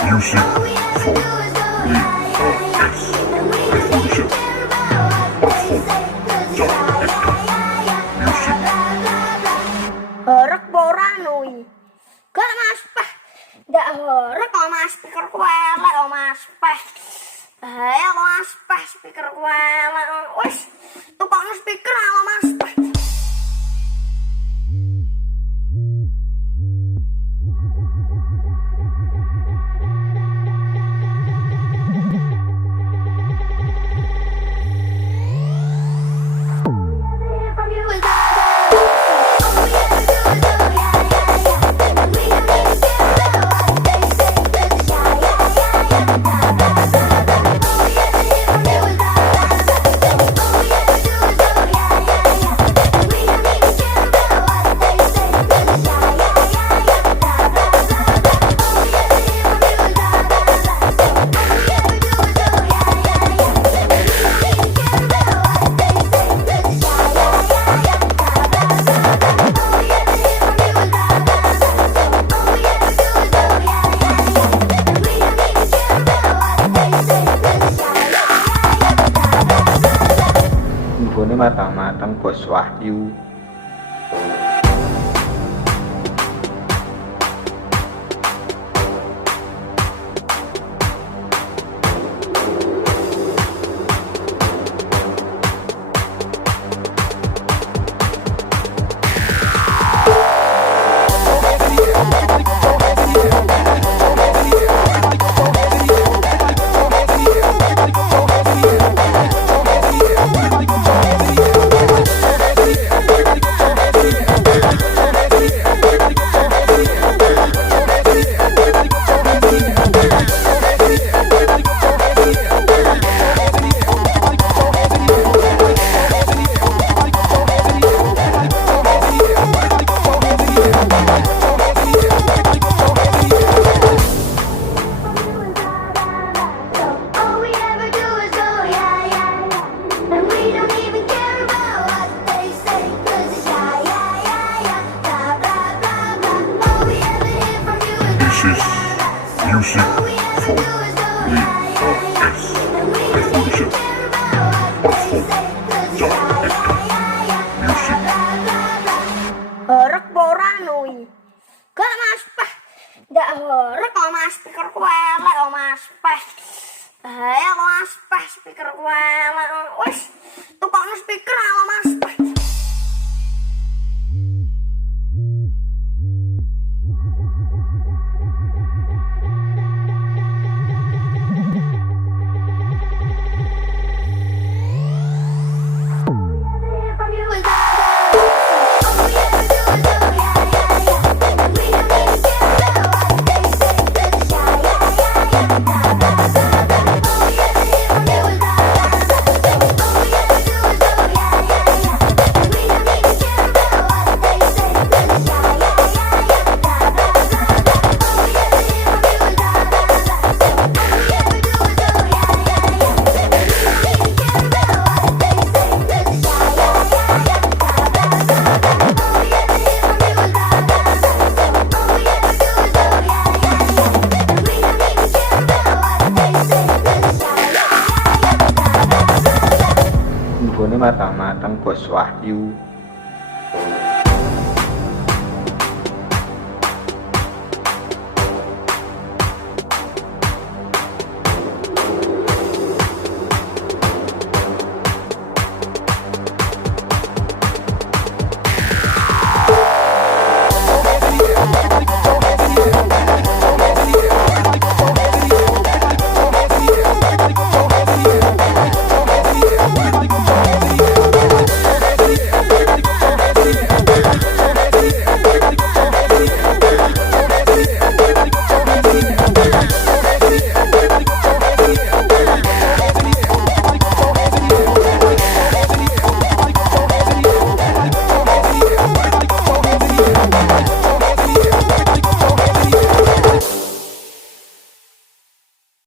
Music for VHS Revolution Perform.fm Music Horek poranui gak mas peh ndak horek kok mas speaker kuelek kok mas peh ayo kok mas peh speaker kuelek wis tukokno speaker kok mas peh. Infonya matang-matang Bos Wahyu. This is Music for VHS Revolution Perform.fm Music Horek poranui gak mas peh ndak horek kok mas speaker kuelek kok mas peh ayo kok mas peh speaker kuelek wis tukokno speaker kok mas peh. Infonya matang-matang Bos Wahyu.